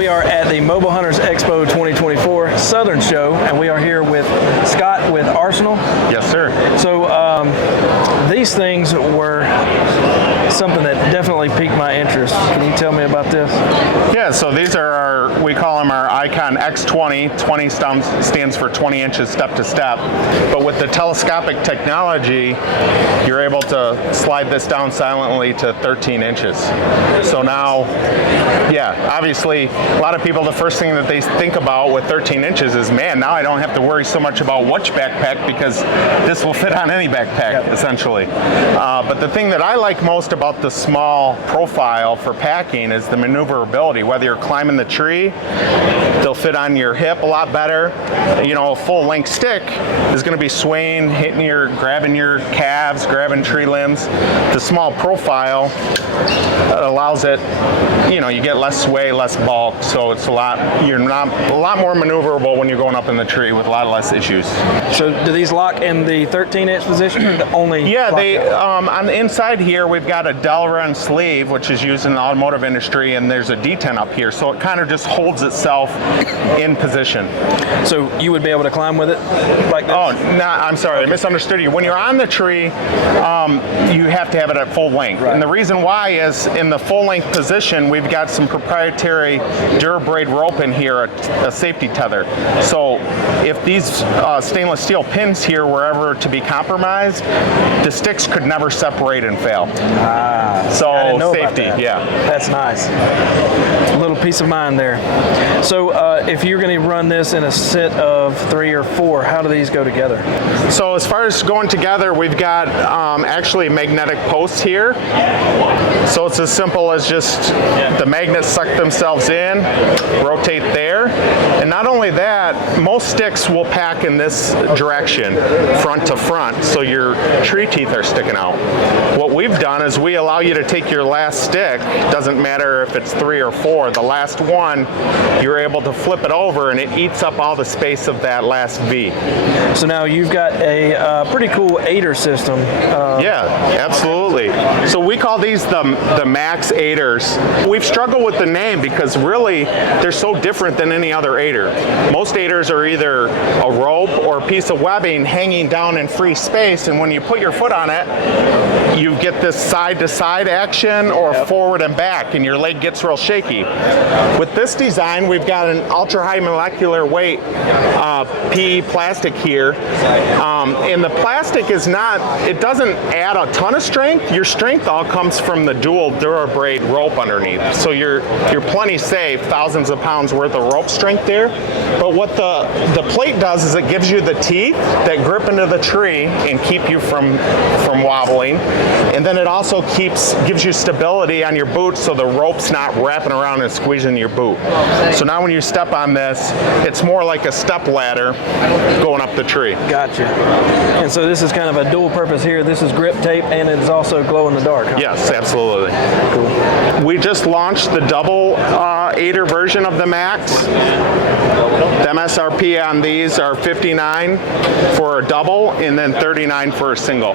we are at the Mobile Hunters EXPO 2024 Southern Show, and we are here with Scott with Arsenal. Yes, sir. So these things were something that definitely piqued my interest. Can you tell me about this? Yeah, so these are we call them our Icon X20. 20 stands for 20 inches step to step. But with the telescopic technology, you're able to slide this down silently to 13 inches. So now, yeah, obviously, a lot of people, the first thing that they think about with 13 inches is, man, now I don't have to worry so much about which backpack because this will fit on any backpack, essentially. But the thing that I like most about the small profile for packing is the maneuverability. Whether you're climbing the tree, they'll fit on your hip a lot better. You know, a full-length stick is going to be swaying, grabbing your calves, grabbing tree limbs. The small profile allows it, you know, you get less sway, less bulk, so it's a lot more maneuverable when you're going up in the tree with a lot less issues. So do these lock in the 13-inch position or only? Yeah, they on the inside here we've got a Delrin sleeve, which is used in the automotive industry, and there's a detent up here, so it kind of just holds itself in position. So you would be able to climb with it like this? Oh, no, I'm sorry, I misunderstood you. When you're on the tree, you have to have it at full length. Right. And the reason why is in the full length position, we've got some proprietary DuraBraid rope in here, a safety tether. So if these stainless steel pins here were ever to be compromised, the sticks could never separate and fail. So I didn't know safety, about that. yeah. That's nice. A little peace of mind there. So if you're going to run this in a set of 3 or 4, how do these go together? So as far as going together, we've got actually magnetic posts here. So it's as simple as just the magnets suck themselves in, rotate there. And not only that, most sticks will pack in this direction, front to front, so your tree teeth are sticking out. What we've done is we allow you to take your last stick, doesn't matter if it's 3 or 4, the last one, you're able to flip it over and it eats up all the space of that last V. So now you've got a pretty cool aider system. Yeah, absolutely. So we call these the Max aiders. We've struggled with the name because really they're so different than any other aider. Most aiders are either a rope or a piece of webbing hanging down in free space, and when you put your foot on it, you get this side-to-side action or forward and back, and your leg gets real shaky. With this design, we've got an ultra-high molecular weight PE plastic here, and the plastic is not, it doesn't add a ton of strength. Your strength all comes from the dual DuraBraid rope underneath. So you're plenty safe, thousands of pounds worth of rope strength there. But what the plate does is it gives you the teeth that grip into the tree and keep you from wobbling. And then it also gives you stability on your boot so the rope's not wrapping around and squeezing your boot. So now when you step on this, it's more like a step ladder going up the tree. Gotcha. And so this is kind of a dual purpose here. This is grip tape and it is also glow in the dark. Huh? Yes, absolutely. Cool. We just launched the double aider version of the Max. The MSRP on these are $59 for a double and then $39 for a single.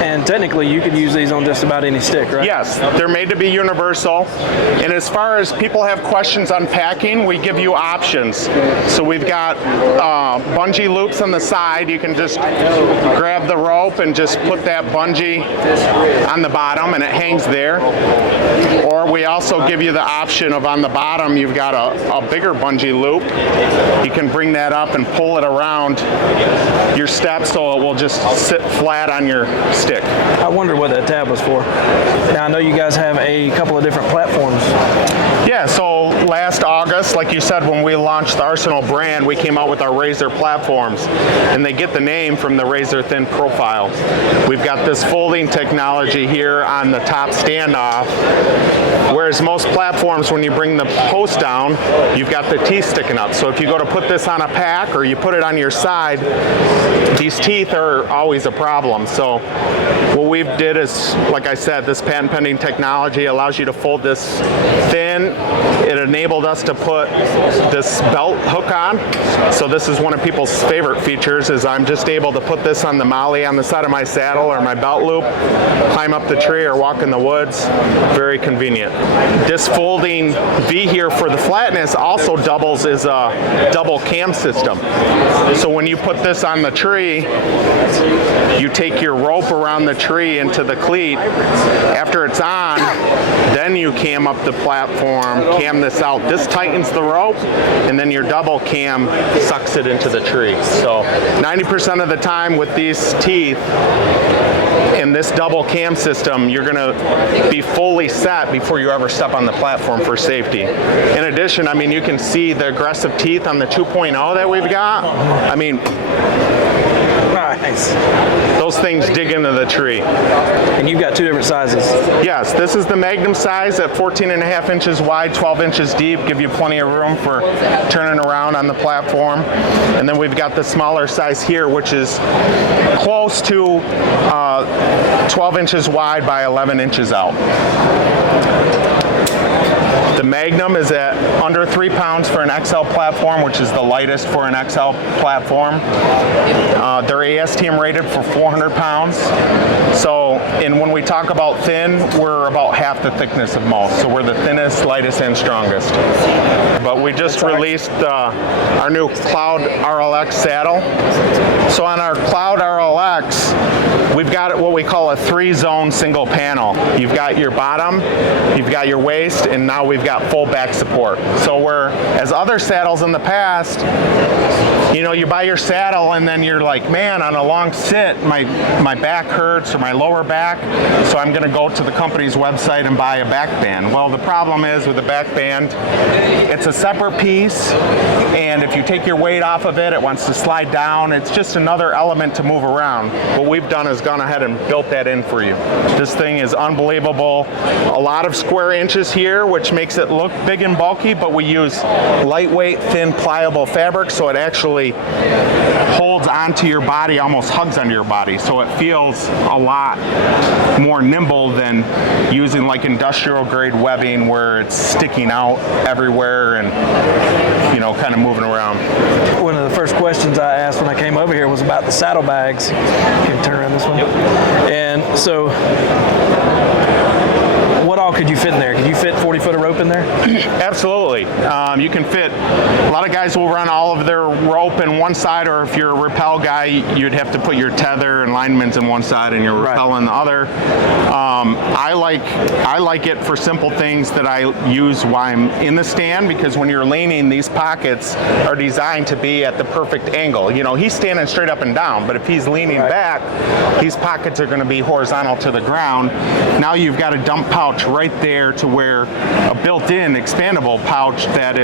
And technically you could use these on just about any stick, right? Yes, they're made to be universal. And as far as people have questions on packing, we give you options. So we've got bungee loops on the side. You can just grab the rope and just put that bungee on the bottom and it hangs there. Or we also give you the option of on the bottom you've got a bigger bungee loop. You can bring that up and pull it around your step so it will just sit flat on your stick. I wonder what that tab was for. Now I know you guys have a couple of different platforms. Yeah, so last August, like you said, when we launched the Arsenal brand, we came out with our RZR platforms, and they get the name from the razor thin profile. We've got this folding technology here on the top standoff, whereas most platforms, when you bring the post down, you've got the teeth sticking up. So if you go to put this on a pack or you put it on your side, these teeth are always a problem. So what we we did is, like I said, this patent pending technology allows you to fold this thin. It enabled us to put this belt hook on. So this is one of people's favorite features, is I'm just able to put this on the molly on the side of my saddle or my belt loop, climb up the tree or walk in the woods. Very convenient. This folding V here for the flatness also doubles as a double cam system. So when you put this on the tree, you take your rope around the tree into the cleat. After it's on, then you cam up the platform, cam this out. This tightens the rope, and then your double cam sucks it into the tree. So 90% of the time with these teeth in this double cam system, you're gonna be fully set before you ever step on the platform for safety. In addition, I mean, you can see the aggressive teeth on the 2.0 that we've got. I mean, nice. Those things dig into the tree. And you've got two different sizes. Yes, this is the Magnum size at 14.5 inches wide, 12 inches deep, give you plenty of room for turning around on the platform. And then we've got the smaller size here, which is close to 12 inches wide by 11 inches out. The Magnum is at under 3 pounds for an XL platform, which is the lightest for an XL platform. They're ASTM rated for 400 pounds. So, and when we talk about thin, we're about half the thickness of most. So we're the thinnest, lightest, and strongest. But we just released our new Cloud RLX saddle. So on our Cloud RLX, we've got what we call a 3-zone single panel. You've got your bottom, you've got your waist, and now we've got full back support. So as other saddles in the past, you know, you buy your saddle and then you're like, man, on a long sit, my back hurts or my lower back, so I'm gonna go to the company's website and buy a back band. Well, the problem is with the back band, it's a separate piece, and if you take your weight off of it, it wants to slide down. It's just another element to move around. What we've done is gone ahead and built that in for you. This thing is unbelievable. A lot of square inches here, which makes it look big and bulky, but we use lightweight, thin, pliable fabric, so it actually holds onto your body, almost hugs onto your body, so it feels a lot more nimble than using like industrial grade webbing where it's sticking out everywhere and, you know, kind of moving around. One of the first questions I asked when I came over here was about the saddlebags. Can you turn around this one? Yep. And so, what all could you fit in there? Could you fit 40 foot of rope in there? Absolutely. You can fit, a lot of guys will run all of their rope in one side, or if you're a rappel guy, you'd have to put your tether and linements in one side and your rappel in the other. I like it for simple things that I use while I'm in the stand, because when you're leaning, these pockets are designed to be at the perfect angle. You know, he's standing straight up and down, but if he's leaning back, these pockets are going to be horizontal to the ground. Now you've got a dump pouch right there to where a built-in expandable pouch that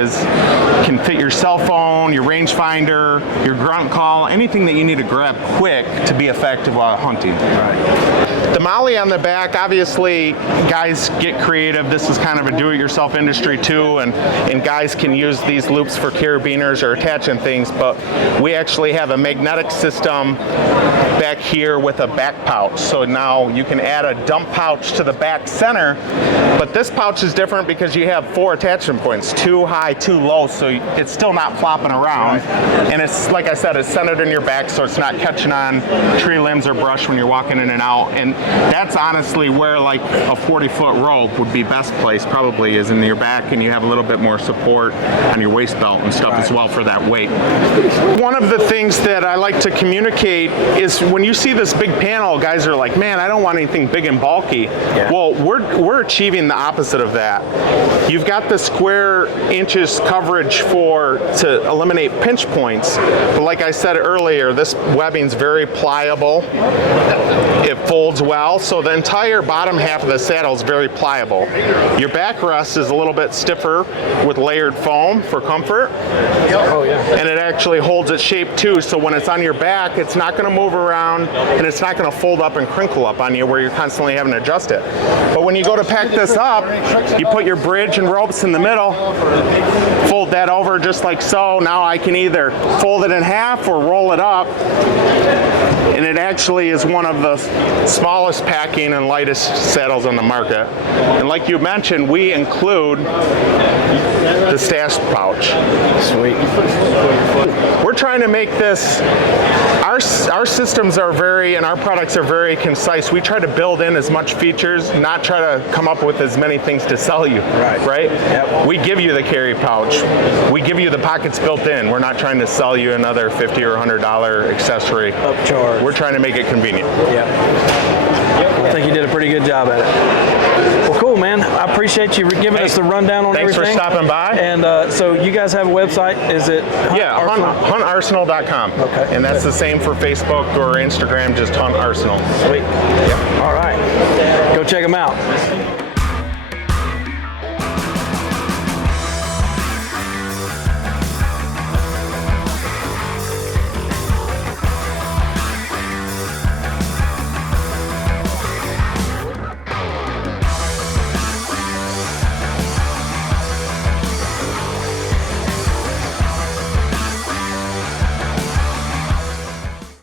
can fit your cell phone, your rangefinder, your grunt call, anything that you need to grab quick to be effective while hunting. The molly on the back, obviously guys get creative. This is kind of a do-it-yourself industry too, and guys can use these loops for carabiners or attaching things, but we actually have a magnetic system back here with a back pouch. So now you can add a dump pouch to the back center, but this pouch is different because you have 4 attachment points, 2 high, 2 low, so it's still not flopping around. And it's, like I said, it's centered in your back, so it's not catching on tree limbs or brush when you're walking in and out. And that's honestly where like a 40-foot rope would be best placed, probably, is in your back, and you have a little bit more support on your waist belt and stuff as well for that weight. One of the things that I like to communicate is when you see this big panel, guys are like, man, I don't want anything big and bulky. Yeah. Well, we're achieving the opposite of that. You've got the square inches coverage to eliminate pinch points, but like I said earlier, this webbing's very pliable. It folds well, so the entire bottom half of the saddle is very pliable. Your backrest is a little bit stiffer with layered foam for comfort. Oh, yeah. And it actually holds its shape too, so when it's on your back, it's not going to move around and it's not going to fold up and crinkle up on you where you're constantly having to adjust it. But when you go to pack this up, you put your bridge and ropes in the middle, fold that over just like so. Now I can either fold it in half or roll it up. And it actually is one of the smaller smallest packing and lightest saddles on the market. And like you mentioned, we include the stash pouch. Sweet. We're trying to make this, our systems are and our products are very concise. We try to build in as much features, not try to come up with as many things to sell you. Right? Yep. We give you the carry pouch. We give you the pockets built in. We're not trying to sell you another $50 or $100 accessory. Upcharge. We're trying to make it convenient. Yeah. I think you did a pretty good job at it. Well, cool, man. I appreciate you giving us the rundown on Thanks everything. for stopping by. And so you guys have a website? Is it huntarsenal.com. Okay. And that's the same for Facebook or Instagram, just Hunt Arsenal. Sweet. Yep. All right. Go check them out.